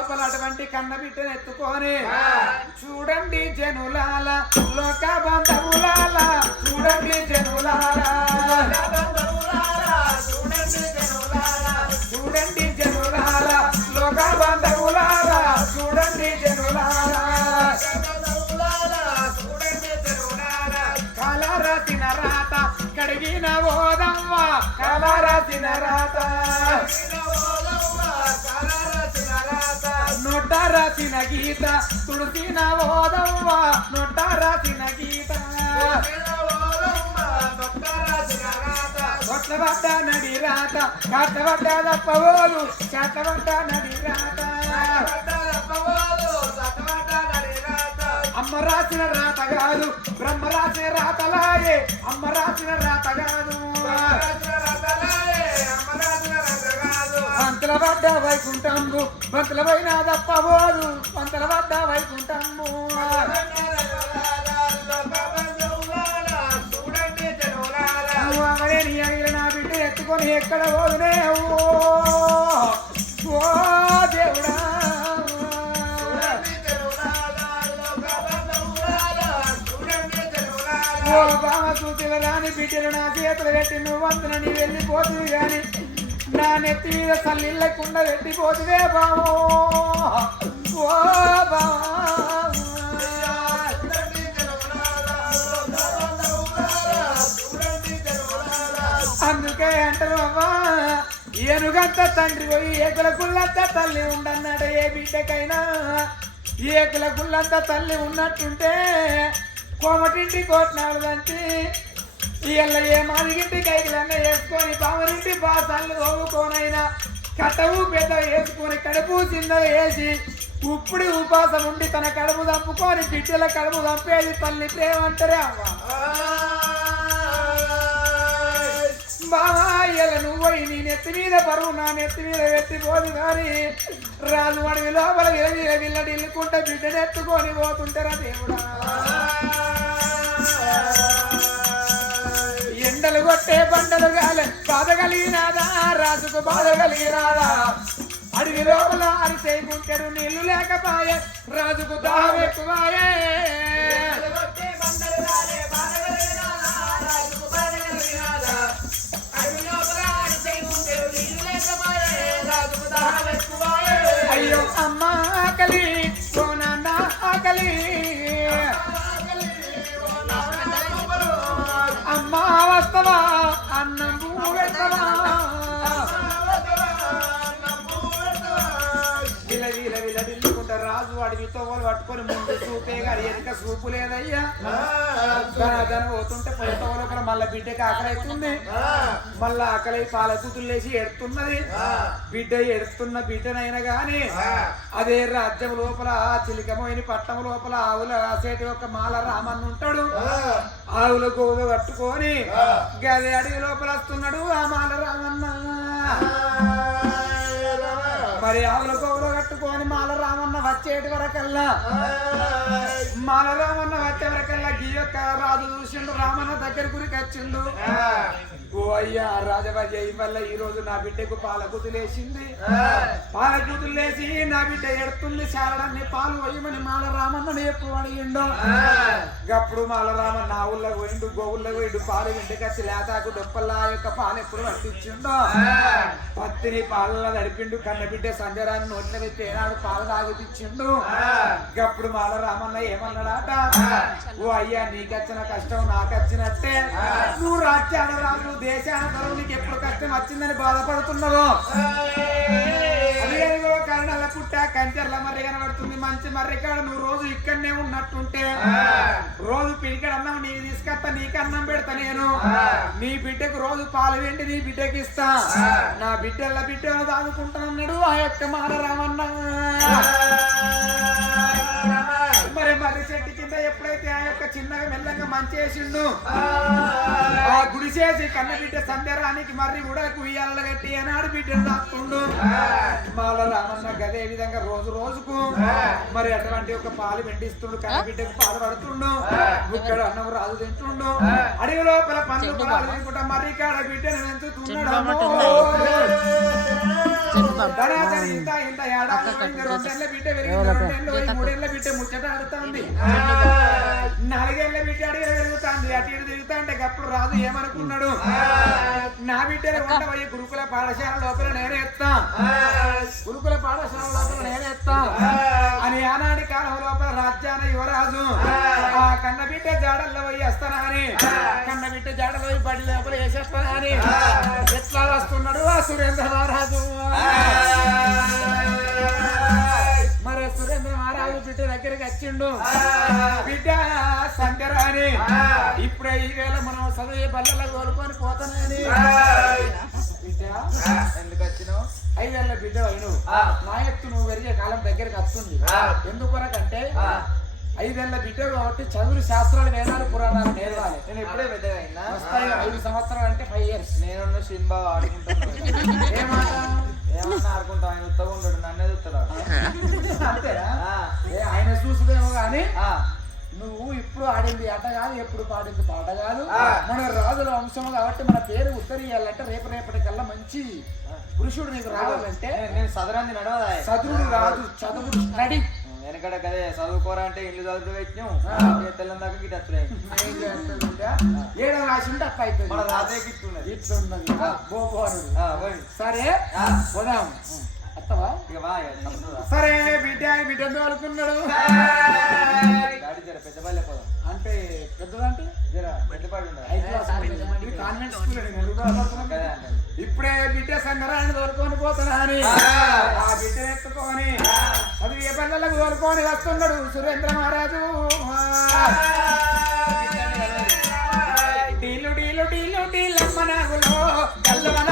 లోపల అటువంటి కన్న బిడ్డను ఎత్తుకొని చూడండి జనులాల లోక బంధువులాల చూడండి జనులాల. చూడండి జనులాల లోక బంధువులాల చూడండి జనులాల. కాల రాసిన రాత కడిగిన ఓదమ్మ కాల రాసిన రాసిన గీత తుడిసిన ఓదమ్మ నొట్ట రాసిన గీత. కొట్టబడ్డ నడి రాత కట్టబడ్డ తప్పవోలు కట్టబడ్డ నడి రాత. అమ్మ రాసిన రాత కాదు బ్రహ్మ రాసిన రాతలాయే అమ్మ రాసిన రాత కాదు. పంతల వద్ద వైకుంఠము. పంతల పైన తప్పబోదు పంతల వద్ద వైకుంఠము. నా బిడ్డ ఎత్తుకొని ఎక్కడ పోదునే ఓ దేవుడా! ఓ బామ రాని బిడ్డలు నా చేతులు పెట్టి నువ్వు వంతున నీ వెళ్ళిపోతుంది కానీ నా నెత్తి మీద తల్లిళ్ళకుండా పెట్టిపోతువే బావో. ఓ బామా అందుకే అంటారు అమ్మా ఏనుగంత తండ్రి పోయి ఏకుల గుళ్ళంత తల్లి ఉండన్నాడు ఏ బిడ్డకైనా. ఏకుల గుళ్ళంత తల్లి ఉన్నట్టుంటే కోమటింటి కోట్నాడు దంచి ఇళ్ళ ఏ మాదిగింటి కైకిలన్న వేసుకొని పామరింటి బాసాలు తోముకోనైనా కట్టవు పెద్ద వేసుకొని కడుపు చింద వేసి ఉప్పుడు ఉపాసం ఉండి తన కడుపు దంపుకొని బిడ్డల కడుపు దంపేది తల్లి ప్రేమంటారే అమ్మా బావాయ్యల నువ్వై నీ నెత్తి మీద పరువు నా నెత్తి మీద ఎత్తిపోదు కానీ రాజు వాడి లోపల విలవిల విల్లడి ఇల్లుకుంటే బిడ్డనెత్తుకొని పోతుంటారా దేవుడా? ఎండలు కొట్టే బండలు గాలి. బాధ కలిగినాదా రాజుకు బాధ కలిగినాదా అడవి లోపల అరిసేకుంటారు నీళ్ళు లేకపాయే. రాజుకు దాహం ఎక్కువాయే. అయ్యో అమ్మ ఆకలి. నాన్న ఆకలి. వస్తవా? అన్నం పెట్టవా రాజు అడిగి తోవలు పట్టుకొని ముందు చూపే గారి వెనక చూపు లేదయ్యా. పోతుంటే పోయి తోవలు కూడా మళ్ళా బిడ్డకి ఆకలి అవుతుంది మళ్ళా ఆకలి పాల కూతురు లేచి ఎడుతున్నది. బిడ్డ ఎడుతున్న బిడ్డనైనా గాని అదే రాజ్యం లోపల చిలికమోయిన పట్టం లోపల ఆవుల రాసేటి ఒక మాల రామన్న ఉంటాడు. ఆవుల గోవు కట్టుకొని గదే అడవి లోపల వస్తున్నాడు ఆ మాల రామన్న. మరి ఆవుల గోవులు కట్టుకొని మాల రామన్న వచ్చేటి వరకల్లా. మాల రామన్న వచ్చే వరకల్లా గీ యొక్క రాజు చూసిండు రామన్న దగ్గర గురికి వచ్చిండు. ఓ అయ్యా రాజవజయ్ వల్ల ఈ రోజు నా బిడ్డకు పాల కుతులేసింది పాల కుతులేసి నా బిడ్డ ఎడుతుంది చాలడాన్ని పాలు వేయమని మాల రామన్నని ఎప్పుడు అడిగిండు. గప్పుడు మాల రామన్న ఆవుల్లో పోయిండు గోవుల్లో పోయిండు పాలు ఇంటికొచ్చి లేతాకు డొప్పల్లా యొక్క పాలు ఎప్పుడు పట్టించిండో. పత్తిని పాలలో నడిపిండు కన్న బిడ్డ సంజరాన్ని నోట్ల పెట్టి ఏనాడు పాలు తాగిపించిండు. గప్పుడు మాల రామన్న ఏమన్నాడట ఓ అయ్యా నీకొచ్చిన కష్టం నాకు వచ్చినట్టే నువ్వు రాజ్యాన రాజు దేశాంతరం నీకు ఎప్పుడు కష్టం వచ్చిందని బాధపడుతున్నావు? అదేవిధంగా కరణాల పుట్ట కంచెర్ల మర్రి కనబడుతుంది మంచి మర్రి కాడ నువ్వు రోజు ఇక్కడనే ఉన్నట్టుంటే రోజు పిడికడ అన్నం నీ తీసుకొస్తా నీకు అన్నం పెడతా నేను. నీ బిడ్డకు రోజు పాలు వెండి నీ బిడ్డకి ఇస్తా. నా బిడ్డల బిడ్డను దాదుకుంటానన్నాడు ఆ యొక్క మారరామన్నా మరి మర్రి చెట్టు కింద ఎప్పుడైతే ఆ యొక్క చిన్నగా మెల్లగా మంచేసిండు ఆ. గుడిసేసి కన్న బిడ్డ సంధ్యరానికి మర్రి ఉడకు ఉయ్యాల కట్టి ఏనాడు బిడ్డను దాక్కుండు. మాల రామన్న గదే విధంగా రోజు రోజుకు మరి అటువంటి ఒక పాలు వెండిస్తుండు కన్న బిడ్డకు పాలు పడుతుండు. ఇక్కడ అన్నం రాజు తింటుండు. అడవి లోపల పండు పాలు తినుకుంటా మర్రి కాడ బిడ్డను పెంచుతున్నాడు. రెండేళ్ళ బిడ్డ ముచ్చట ఆడుతుంది. నాలుగేళ్ళ బిడ్డ అడిగి పెరుగుతుంది అటు ఇటు తిరుగుతా అంటే అప్పుడు రాదు ఏమనుకున్నాడు? నా బిడ్డలు వంట పోయి గురుకుల పాఠశాల లోపల నేనే ఎత్తా. గురుకుల పాఠశాల లోపల నేనే ఎత్తా. అని ఆనాటి కాలం లోపల రాజ్యాన యువరాజు ఆ. కన్న బిడ్డ జాడల్లో పోయి వస్తానా అని కన్న బిడ్డ జాడలో పోయి బడి లోపల వేసేస్తానా అని ఎట్లా వస్తున్నాడు ఆ సురేంద్ర మహారాజు? బిడ్డ దగ్గరికి వచ్చిండు. బిడ్డ సంకరాని ఇప్పుడే ఈ వేళ మనం చదివే బల్లల కోలుకొని పోతానని బిడ్డ ఎందుకు వచ్చినావు? ఐదేళ్ళ బిడ్డ అయిను నా ఎత్తు నువ్వు పెరిగే కాలం దగ్గరికి వస్తుంది. ఎందుకొరకంటే ఐదేళ్ళ బిడ్డ కాబట్టి చదువులు శాస్త్రాలు వేదాలు పురాణాలు నేర్వాలి. నేను ఇప్పుడే పెద్దగా అయినా ఐదు సంవత్సరాలు అంటే ఫైవ్ ఇయర్స్ నేను సింబా ఆడుకుంటున్నాను కానీ నువ్వు ఇప్పుడు ఆడింది ఆట కాదు ఎప్పుడు పాడింది పాట కాదు. మన రాజుల వంశం కాబట్టి మన పేరు ఉత్తరీయాలంటే రేపు రేపటి కల్లా మంచి పురుషుడు నీకు రావాలంటే నేను- నేను సదరంది నడవదా చదువుడు రాదు చదువుడు స్టడీ వెనకడ కదే చదువుకోరా అంటే ఇల్లు చదువుతూ పెట్టినాం తెల్లం దాకా గిట్ వచ్చాయి ఏడవ రాసి ఉంటే అట్లా అవుతుంది మన రాత్రే గిట్టున్నది ఇట్లున్నది. సరే. పోదాం. సరే బిడ్డ బిడ్డ అనుకున్నాడు అంటే పెద్దదంటే? Convent school. ఇప్పుడే బిడ్డ సంగరాన్ని తోలుకొని పోతున్నా అని. ఆ బిడ్డ ఎత్తుకొని అది ఏ పిల్లలకు తోలుకొని వస్తున్నాడు సురేంద్ర మహారాజు. డీలు డీలు డీలు డీలమ్మ నాగులో కల్లవన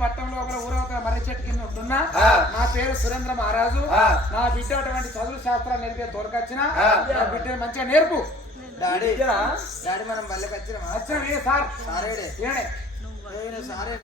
చిలకమైన పట్టణం లోపల ఊరవతల మర్రి చెట్టు కింద ఉంటున్నా. నా పేరు సురేంద్ర మహారాజు. నా బిడ్డ అటువంటి చదువు శాస్త్రాలు నేర్పే తోలుకొచ్చిన ఆ. నా బిడ్డను మంచిగా నేర్పు. డాడీ? డాడీ మనం వచ్చిన ఏ సార్? సారేడే. సారే.